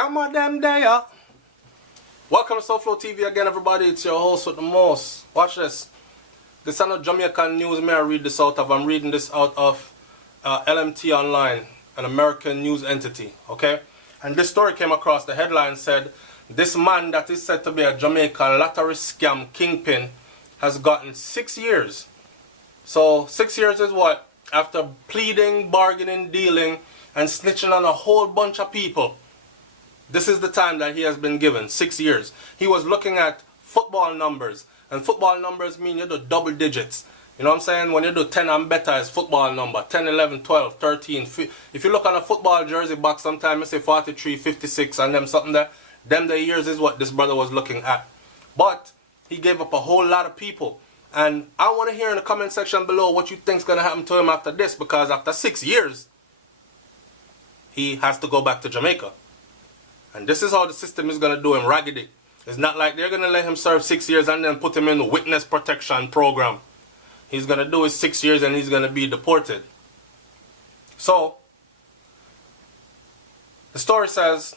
I'm on them there. Welcome to SouFLoTV again, everybody. It's your host with the most. Watch this. This is not Jamaican news. May I read this out of? I'm reading this out of LMT Online, an American news entity. Okay? And this story came across. The headline said, this man that is said to be a Jamaican lottery scam kingpin has gotten 6 years. So 6 years is what? After pleading, bargaining, dealing, and snitching on a whole bunch of people. This is the time that he has been given, 6 years. He was looking at football numbers. And football numbers mean you do double digits. You know what I'm saying? When you do 10 and better is football number. 10, 11, 12, 13. If you look on a football jersey box, sometimes you say 43, 56 and them something there. Them the years is what this brother was looking at. But he gave up a whole lot of people. And I want to hear in the comment section below what you think is going to happen to him after this. Because after 6 years, he has to go back to Jamaica. And this is how the system is going to do him raggedy. It's not like they're going to let him serve 6 years and then put him in the witness protection program. He's going to do his 6 years and he's going to be deported. So, the story says,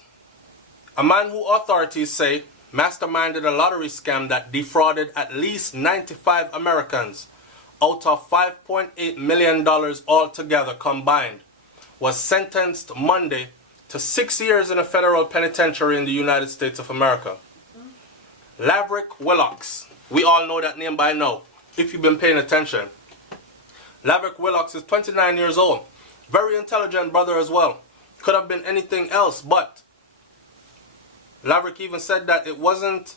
a man who authorities say masterminded a lottery scam that defrauded at least 95 Americans out of $5.8 million altogether combined was sentenced Monday to 6 years in a federal penitentiary in the United States of America. Laverick Willox. We all know that name by now, if you've been paying attention. Laverick Willox is 29 years old. Very intelligent brother as well. Could have been anything else, but Laverick even said that it wasn't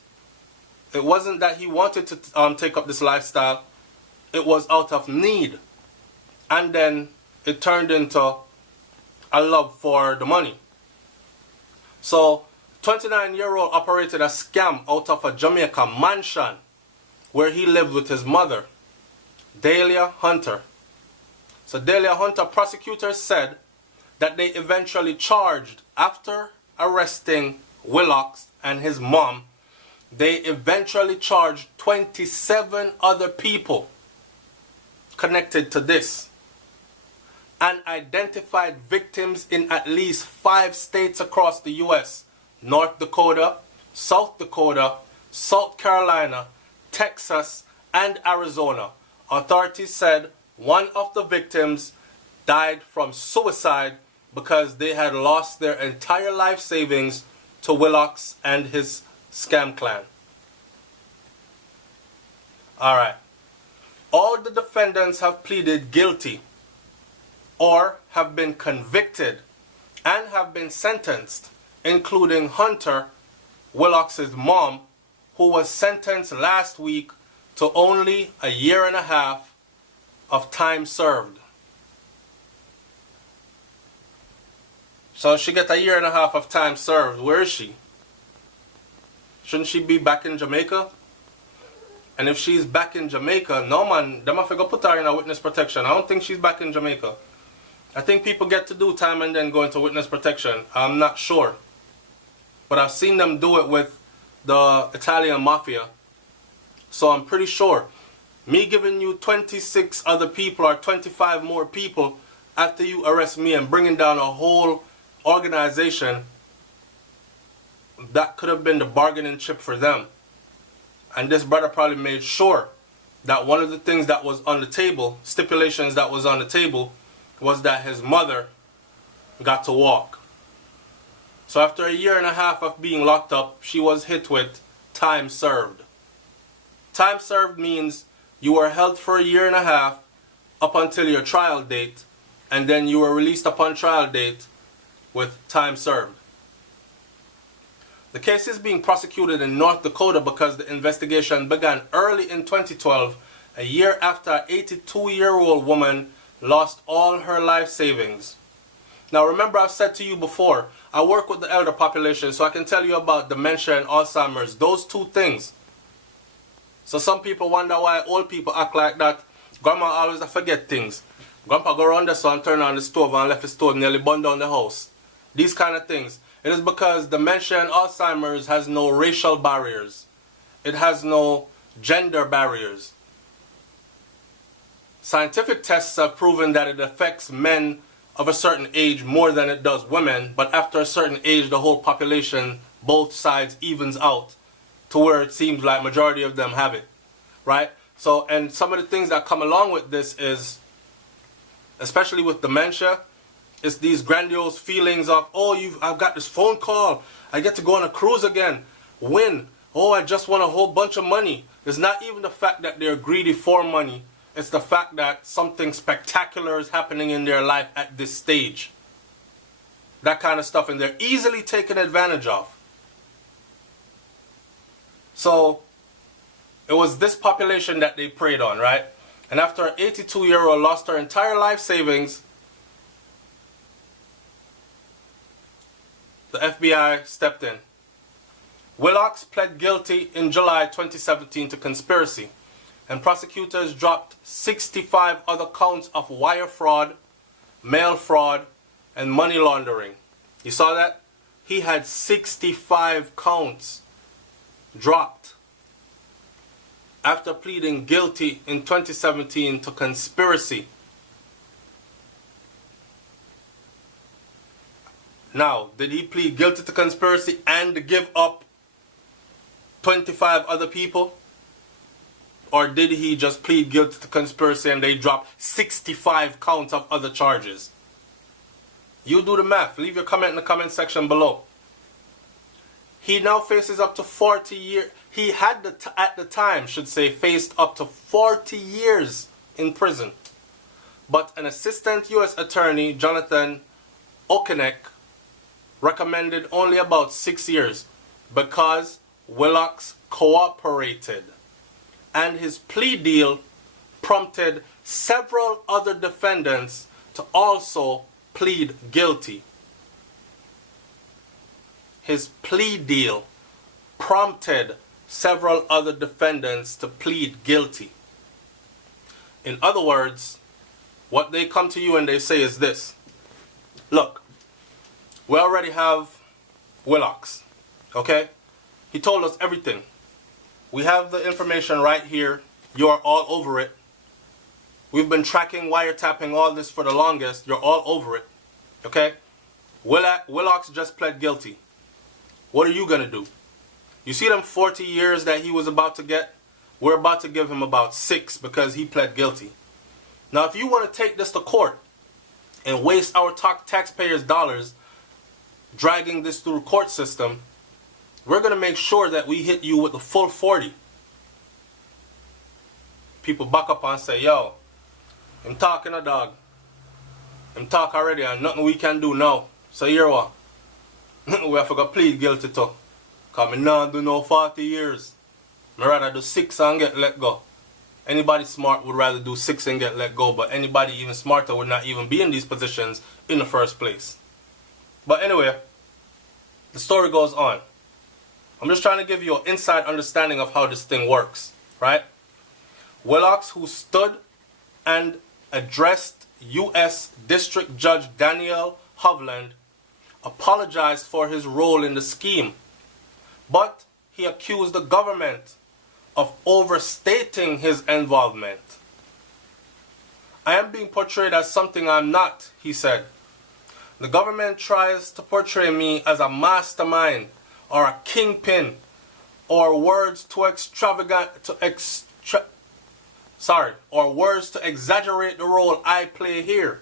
that he wanted to take up this lifestyle. It was out of need. And then it turned into a love for the money. So, 29-year-old operated a scam out of a Jamaica mansion where he lived with his mother, Dahlia Hunter. So Dahlia Hunter, prosecutors said that they eventually charged, after arresting Willox and his mom, they eventually charged 27 other people connected to this, and identified victims in at least 5 states across the U.S. North Dakota, South Dakota, South Carolina, Texas, and Arizona. Authorities said one of the victims died from suicide because they had lost their entire life savings to Willox and his scam clan. Alright. All the defendants have pleaded guilty or have been convicted and have been sentenced, including Hunter, Willox's mom, who was sentenced last week to only a year and a half of time served. So she get a year and a half of time served. Where is she? Shouldn't she be back in Jamaica? And if she's back in Jamaica, no man, them have to go put her in a witness protection. I don't think she's back in Jamaica. I think people get to do time and then go into witness protection. I'm not sure. But I've seen them do it with the Italian mafia. So I'm pretty sure. Me giving you 26 other people or 25 more people after you arrest me and bringing down a whole organization, that could have been the bargaining chip for them. And this brother probably made sure that one of the things that was on the table, stipulations that was on the table, was that his mother got to walk. So after a year and a half of being locked up, she was hit with time served. Time served means you were held for a year and a half up until your trial date, and then you were released upon trial date with time served. The case is being prosecuted in North Dakota because the investigation began early in 2012, a year after an 82-year-old woman lost all her life savings. Now remember, I've said to you before, I work with the elder population, so I can tell you about dementia and Alzheimer's, those two things. So some people wonder why old people act like that. Grandma always forget things. Grandpa go around the sun, turn on the stove and left the stove, nearly burn down the house. These kind of things. It is because dementia and Alzheimer's has no racial barriers. It has no gender barriers. Scientific tests have proven that it affects men of a certain age more than it does women, but after a certain age, the whole population, both sides, evens out to where it seems like majority of them have it, right? So, and some of the things that come along with this is, especially with dementia, it's these grandiose feelings of, oh, I've got this phone call, I get to go on a cruise again, win, oh, I just won a whole bunch of money. It's not even the fact that they're greedy for money, it's the fact that something spectacular is happening in their life at this stage. That kind of stuff, and they're easily taken advantage of. So, it was this population that they preyed on, right? And after an 82-year-old lost her entire life savings, the FBI stepped in. Willox pled guilty in July 2017 to conspiracy, and prosecutors dropped 65 other counts of wire fraud, mail fraud, and money laundering. You saw that? He had 65 counts dropped after pleading guilty in 2017 to conspiracy. Now, did he plead guilty to conspiracy and give up 25 other people? Or did he just plead guilty to conspiracy and they dropped 65 counts of other charges? You do the math. Leave your comment in the comment section below. He now faces up to 40 years. He had, at the time, faced up to 40 years in prison. But an assistant U.S. attorney, Jonathan Okenek, recommended only about 6 years because Willox cooperated. And his plea deal prompted several other defendants to also plead guilty. His plea deal prompted several other defendants to plead guilty. In other words, what they come to you and they say is this: look, we already have Willox, okay? He told us everything. We have the information right here. You're all over it. We've been tracking, wiretapping all this for the longest. You're all over it, okay? Willox just pled guilty. What are you going to do? You see them 40 years that he was about to get? We're about to give him about 6 because he pled guilty. Now, if you want to take this to court and waste our taxpayers' dollars dragging this through the court system, we're going to make sure that we hit you with the full 40. People back up and say, yo, I'm talking a dog. I'm talk already and nothing we can do now. So here what? We have to plead guilty to. Because I don't do no 40 years. I rather do 6 and get let go. Anybody smart would rather do 6 and get let go, but anybody even smarter would not even be in these positions in the first place. But anyway, the story goes on. I'm just trying to give you an inside understanding of how this thing works, right? Willox, who stood and addressed U.S. District Judge Daniel Hovland, apologized for his role in the scheme, but he accused the government of overstating his involvement. I am being portrayed as something I'm not, he said. The government tries to portray me as a mastermind or a kingpin, or words to exaggerate the role I play here.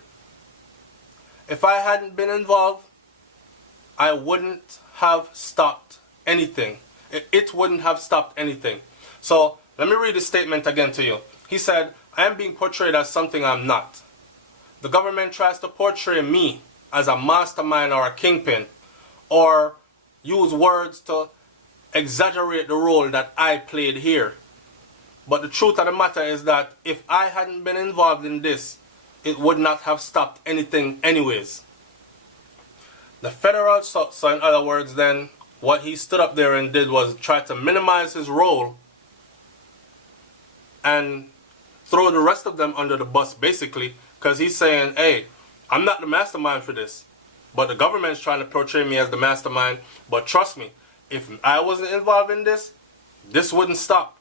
If I hadn't been involved, I wouldn't have stopped anything. It wouldn't have stopped anything. So let me read the statement again to you. He said, I am being portrayed as something I'm not. The government tries to portray me as a mastermind or a kingpin, or use words to exaggerate the role that I played here. But the truth of the matter is that if I hadn't been involved in this, it would not have stopped anything anyways. The federal, so in other words then, what he stood up there and did was try to minimize his role and throw the rest of them under the bus, basically, because he's saying, hey, I'm not the mastermind for this, but the government's trying to portray me as the mastermind. But trust me, if I wasn't involved in this, this wouldn't stop.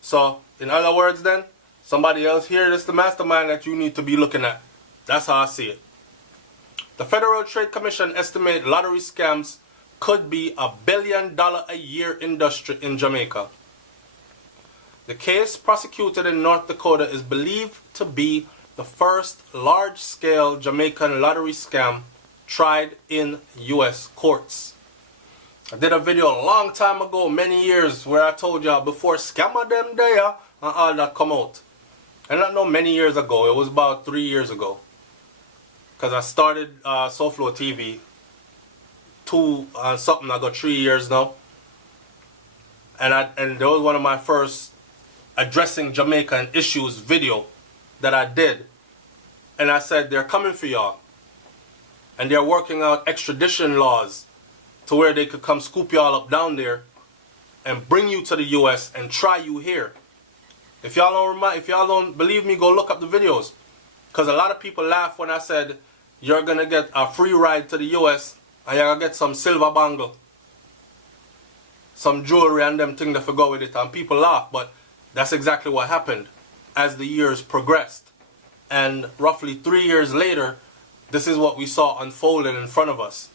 So, in other words then, somebody else here is the mastermind that you need to be looking at. That's how I see it. The Federal Trade Commission estimates lottery scams could be a $1 billion a year industry in Jamaica. The case prosecuted in North Dakota is believed to be the first large-scale Jamaican lottery scam tried in U.S. courts. I did a video a long time ago, many years, where I told y'all before scammer them there and all that come out. And not know many years ago, it was about 3 years ago. Because I started SouFLoTV something, I got 3 years now. And there was one of my first addressing Jamaican issues video that I did. And I said, they're coming for y'all. And they're working out extradition laws to where they could come scoop y'all up down there and bring you to the US and try you here. If y'all don't believe me, go look up the videos. Because a lot of people laugh when I said you're gonna get a free ride to the US and you're gonna get some silver bangle, some jewelry and them things that go with it, and people laugh, but that's exactly what happened as the years progressed. And roughly 3 years later, this is what we saw unfolded in front of us.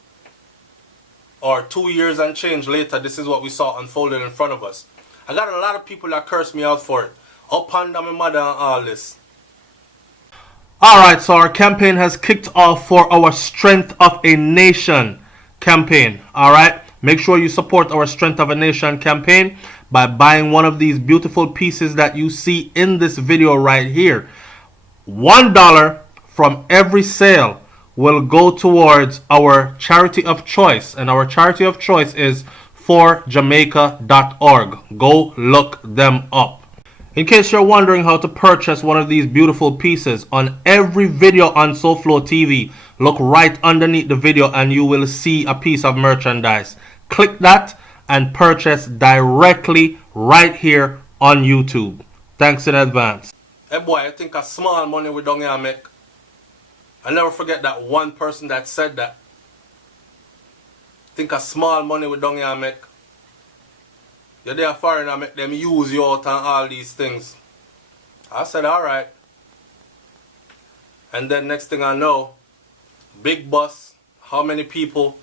Or 2 years and change later, this is what we saw unfolded in front of us. I got a lot of people that curse me out for it. Up under my mother and all this. Alright, so our campaign has kicked off for our Strength of a Nation campaign. Alright, make sure you support our Strength of a Nation campaign by buying one of these beautiful pieces that you see in this video right here. $1 from every sale will go towards our charity of choice, and our charity of choice is forjamaica.org. Go look them up. In case you're wondering how to purchase one of these beautiful pieces, on every video on SouFLoTV, look right underneath the video and you will see a piece of merchandise. Click that and purchase directly right here on YouTube. Thanks in advance. Hey boy, I think a small money we don't here make. I'll never forget that one person that said that. Think a small money we don't here make. You're there foreign and make them use you out and all these things. I said, alright. And then next thing I know, big bus, how many people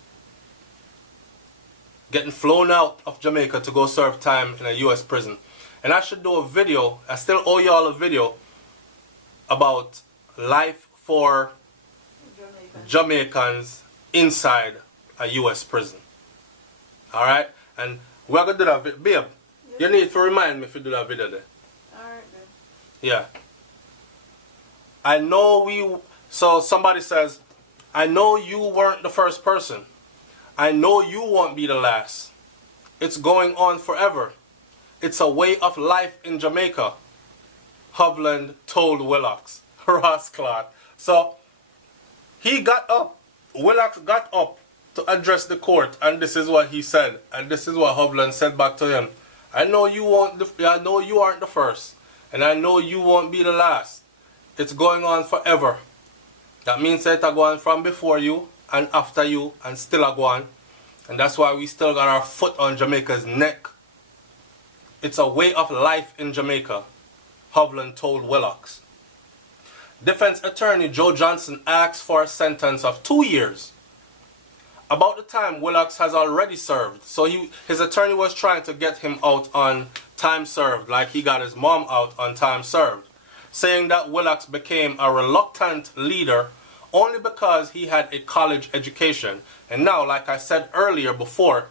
getting flown out of Jamaica to go serve time in a US prison. And I should do a video, I still owe y'all a video about life for Jamaicans inside a US prison. Alright? And we're going to do that video. Babe, you need to remind me if you do that video there. Alright, babe. Yeah. I know so somebody says, I know you weren't the first person. I know you won't be the last. It's going on forever. It's a way of life in Jamaica. Hovland told Willocks. Ross Clark. So, he got up. Willocks got up to address the court, and this is what he said, and this is what Hovland said back to him. I know you aren't the first, and I know you won't be the last. It's going on forever. That means that it's going from before you and after you and still a going, and that's why we still got our foot on Jamaica's neck. It's a way of life in Jamaica, Hovland told Willocks. Defense attorney Joe Johnson asked for a sentence of 2 years. About the time Willocks has already served. So his attorney was trying to get him out on time served, like he got his mom out on time served, saying that Willocks became a reluctant leader only because he had a college education. And now, like I said earlier before,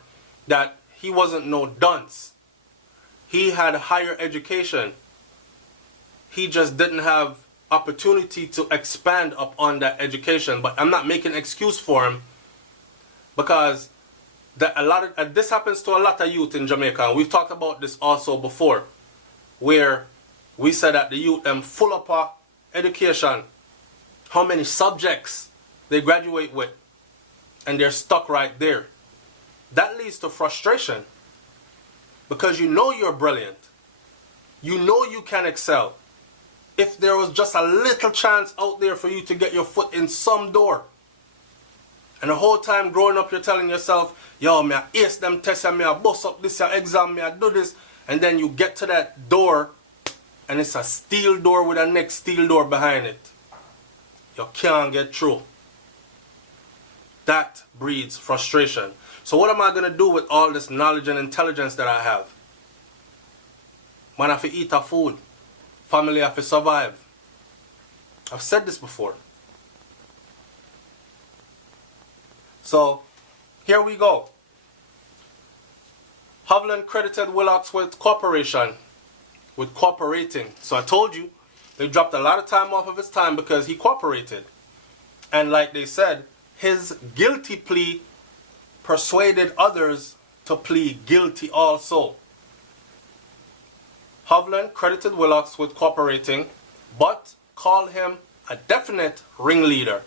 that he wasn't no dunce. He had higher education. He just didn't have opportunity to expand upon that education. But I'm not making an excuse for him, because this happens to a lot of youth in Jamaica. And we've talked about this also before, where we said that the youth full of education, how many subjects they graduate with, and they're stuck right there. That leads to frustration, because you know you're brilliant. You know you can excel. If there was just a little chance out there for you to get your foot in some door, and the whole time growing up you're telling yourself, yo, me I ace them tests, me I bust up this exam, me I do this, and then you get to that door and it's a steel door with a next steel door behind it. You can't get through. that breeds frustration. So what am I going to do with all this knowledge and intelligence that I have? Man, I have to eat our food. Family have to survive. I've said this before. So, here we go. Hovland credited Willox with cooperating. So I told you, they dropped a lot of time off of his time because he cooperated. And like they said, his guilty plea persuaded others to plead guilty also. Hovland credited Willox with cooperating, but called him a definite ringleader.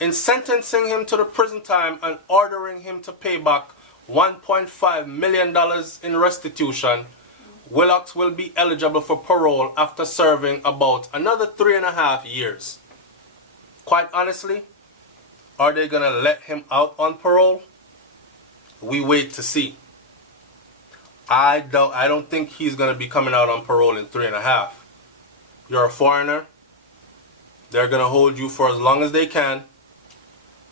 In sentencing him to the prison time and ordering him to pay back $1.5 million in restitution, Willox will be eligible for parole after serving about another 3.5 years. Quite honestly, are they going to let him out on parole? We wait to see. I don't think he's going to be coming out on parole in 3.5. You're a foreigner. They're going to hold you for as long as they can.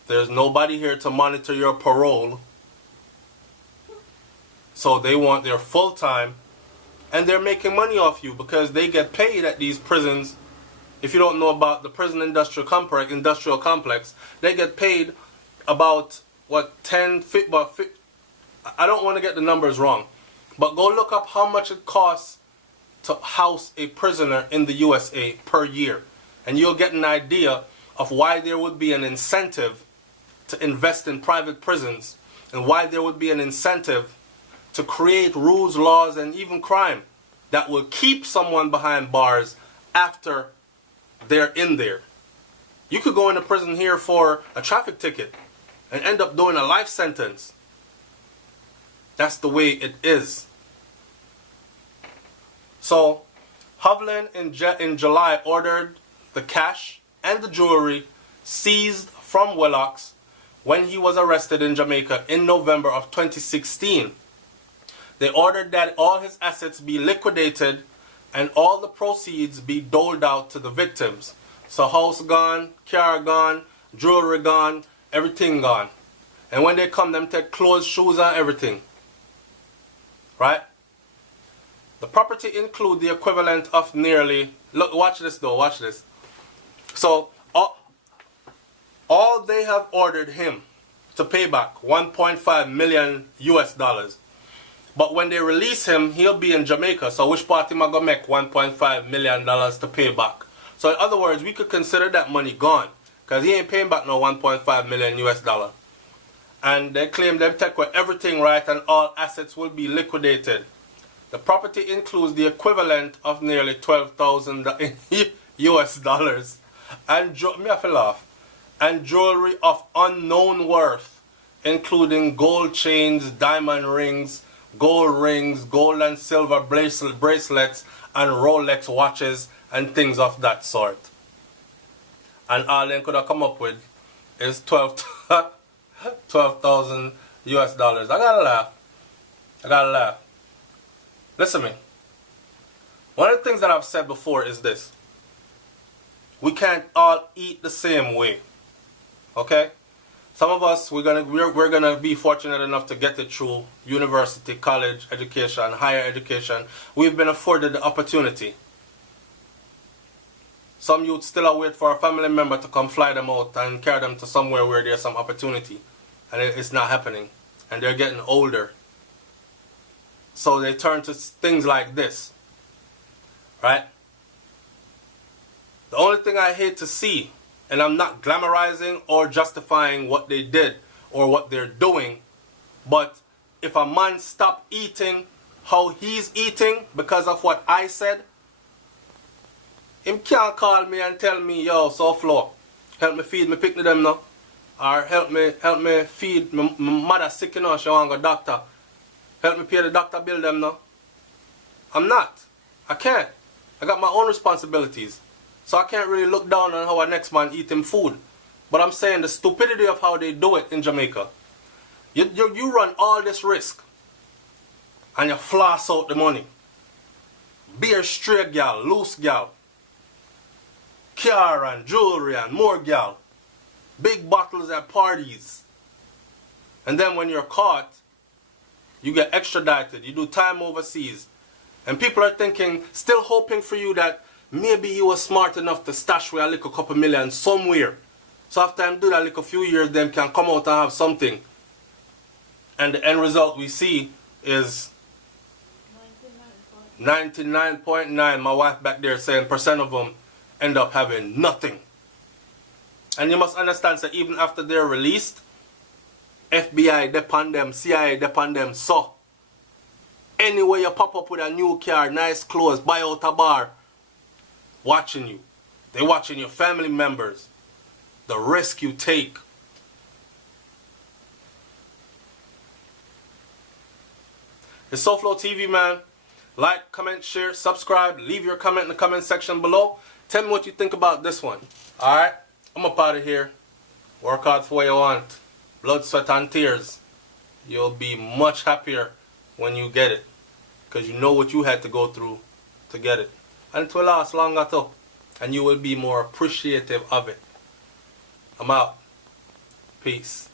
There's nobody here to monitor your parole. So they want their full time. And they're making money off you because they get paid at these prisons. If you don't know about the prison industrial complex, they get paid about, what, I don't want to get the numbers wrong. But go look up how much it costs to house a prisoner in the USA per year. And you'll get an idea of why there would be an incentive to invest in private prisons, and why there would be an incentive to create rules, laws, and even crime that will keep someone behind bars after they're in there. You could go into prison here for a traffic ticket and end up doing a life sentence. That's the way it is. So, Hovland in July ordered the cash and the jewelry seized from Willox when he was arrested in Jamaica in November of 2016. They ordered that all his assets be liquidated and all the proceeds be doled out to the victims. So house gone, car gone, jewelry gone, everything gone. And when they come, them take clothes, shoes and everything. Right? The property include the equivalent of nearly, look, watch this though, watch this. So all they have ordered him to pay back $1.5 million US dollars. But when they release him, he'll be in Jamaica. So which party am I going to make $1.5 million to pay back? So in other words, we could consider that money gone. Because he ain't paying back no $1.5 million US dollar. And they claim them take away everything, right, and all assets will be liquidated. The property includes the equivalent of nearly $12,000 US dollars. And me have to laugh. And jewelry of unknown worth, including gold chains, diamond rings, gold and silver bracelets, and Rolex watches, and things of that sort. And all they could have come up with is 12,000 US dollars. I gotta laugh. Listen to me. One of the things that I've said before is this. We can't all eat the same way. Okay? Some of us, we're gonna be fortunate enough to get it through university, college education, higher education. We've been afforded the opportunity. Some youth still await for a family member to come fly them out and carry them to somewhere where there's some opportunity. And it's not happening. And they're getting older. So they turn to things like this. Right? The only thing I hate to see, and I'm not glamorizing or justifying what they did or what they're doing, but if a man stop eating how he's eating because of what I said, him can't call me and tell me, yo, SouFlo, help me feed me picnic them now. Or help me feed my mother sick, you know, she want to go doctor. Help me pay the doctor bill them now. I'm not. I can't. I got my own responsibilities. So I can't really look down on how our next man eat him food. But I'm saying the stupidity of how they do it in Jamaica. You run all this risk. And you floss out the money. Be a straight gal, loose gal. Car and jewelry and more gal. big bottles at parties. And then when you're caught, you get extradited, you do time overseas. And people are thinking, still hoping for you that maybe you were smart enough to stash away a little couple million somewhere. So after them do that little few years, them can come out and have something. And the end result we see is 99.9, my wife back there saying % of them end up having nothing. And you must understand that even after they're released, FBI depend them, CIA depend them. So anywhere you pop up with a new car, nice clothes, buy out a bar, watching you. They're watching your family members. The risk you take. It's SouFLoTV, man. Like, comment, share, subscribe. Leave your comment in the comment section below. Tell me what you think about this one. Alright? I'm up out of here. Work hard for what you want. Blood, sweat, and tears. You'll be much happier when you get it. Because you know what you had to go through to get it. And it will last longer too. And you will be more appreciative of it. I'm out. Peace.